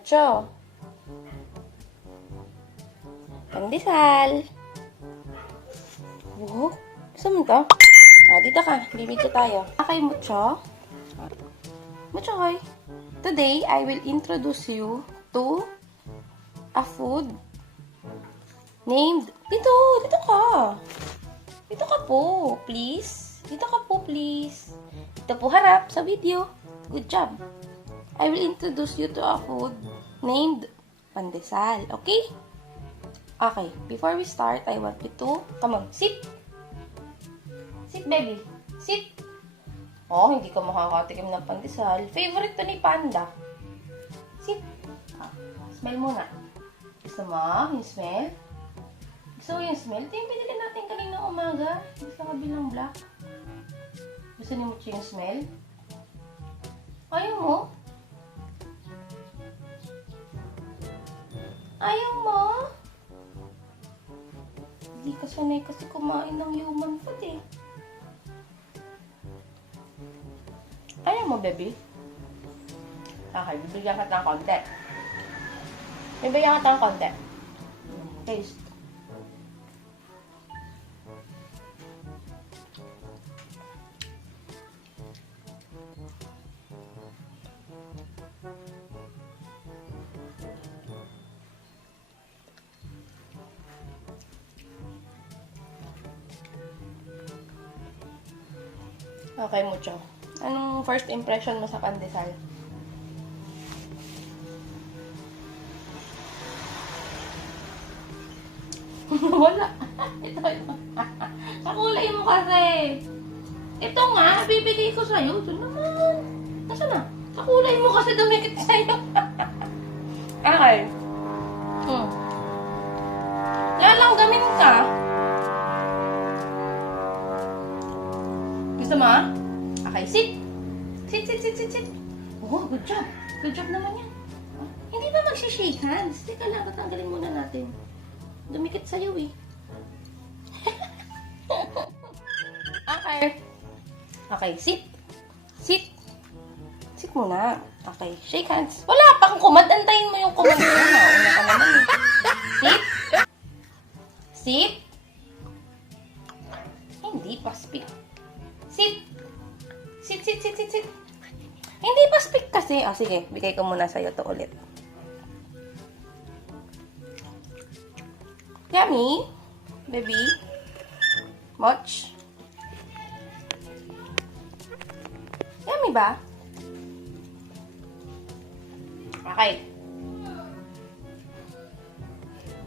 Mucho. Pandesal. Wow. Gusto mo ito? Dito ka. Bibidyo tayo. Okay, Mucho. Mucho, hoy. Today, I will introduce you to a food named... Dito ka. Dito ka po, please. Dito ka po, please. Dito po harap sa video. Good job. I will introduce you to a food named pandesal. Okay? Okay. Before we start, I want you to... Come on, sit. Sit, baby. Sit. Oh, hindi ka makakatikim ng pandesal. Favorite to ni Panda. Sit. Smell muna. Gusto mo yung smell? Gusto mo yung smell? Ito yung binili natin kanina umaga. Sa kabilang black. Gusto ni Mucho yung smell? Ayaw mo? Ayaw mo? Hindi ka sanay kasi kumain ng human food eh. Ayaw mo, baby? Okay, bibigyan ka ng konti. Bibigyan ka ng konti. Taste. Okay, Mucho. Anong first impression mo sa pandesal? Wala. Ito. Kakulay mo kasi. Ito nga, bibigay ko sa'yo. Ito naman. Nasaan na? Kakulay mo kasi dumikit sa'yo. Okay. Lalanggamin ka. Gusto mo? Okay, sit. Sit. Oh, good job. Good job naman yan. Hindi ba magsishake hands? Teka lang, tatanggalin muna natin. Dumikit sa'yo eh. Okay. Okay, sit. Sit muna. Okay, shake hands. Wala pa kang kumad. Antayin mo yung kumad mo. Una ka naman eh. Sit. Hindi pa speak. Sit. Hindi pa speak kasi. Oh, sige. Bigay ko muna sa'yo to ulit. Yummy. Baby. Much. Yummy ba? Okay.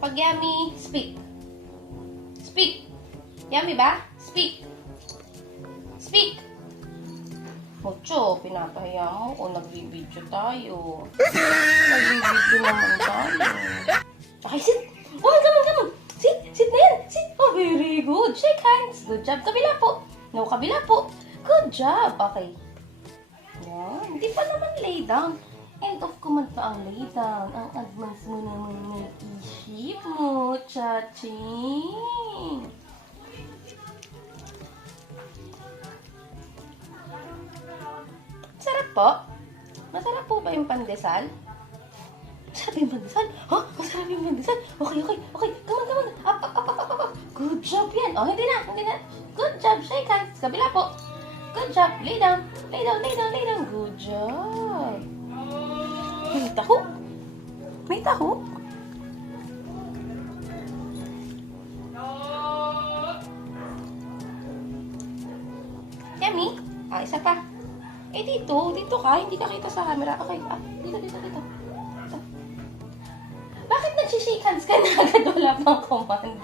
Pag yummy, speak. Speak. Yummy ba? Speak. Speak. Mucho, pinapahiya mo o nagbibidyo tayo. Nagbibidyo naman tayo. Okay, sit. Come on. Sit na yan. Sit. Oh, very good. Shake hands. Good job. Kabila po. No, kabila po. Good job. Okay. Yan. Hindi pa naman lay down. End of command pa ang lay down. Ang advance mo naman may isip mo, chaching. Sarap po. Masarap po ba yung pandesal? Masarap yung pandesal? Huh? Masarap yung pandesal? Okay. Come on. Up. Good job yan. Oh, hindi na. Good job. Shake hands. Kabila po. Good job. Lay down. Good job. May taho. Yummy. Isa pa. Dito ka. Hindi ka kita sa camera. Okay, dito. Bakit nag-shake hands ka na agad? Wala pang command.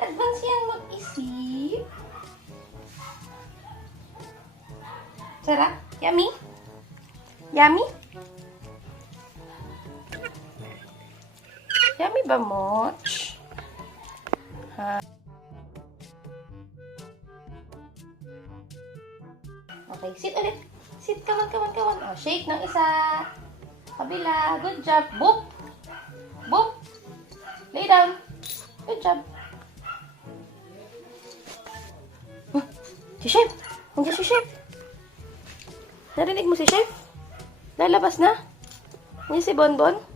Advance yan mag-isip. Sarap? Yummy? Yummy ba, Moch? Okay, sit ulit. Sit, kawan. Oh, shake ng isa. Kabila. Good job. Boop. Lay down. Good job. Si Chef. Nandiyan si Chef. Narinig mo si Chef? Lalabas na? Yan si Bonbon.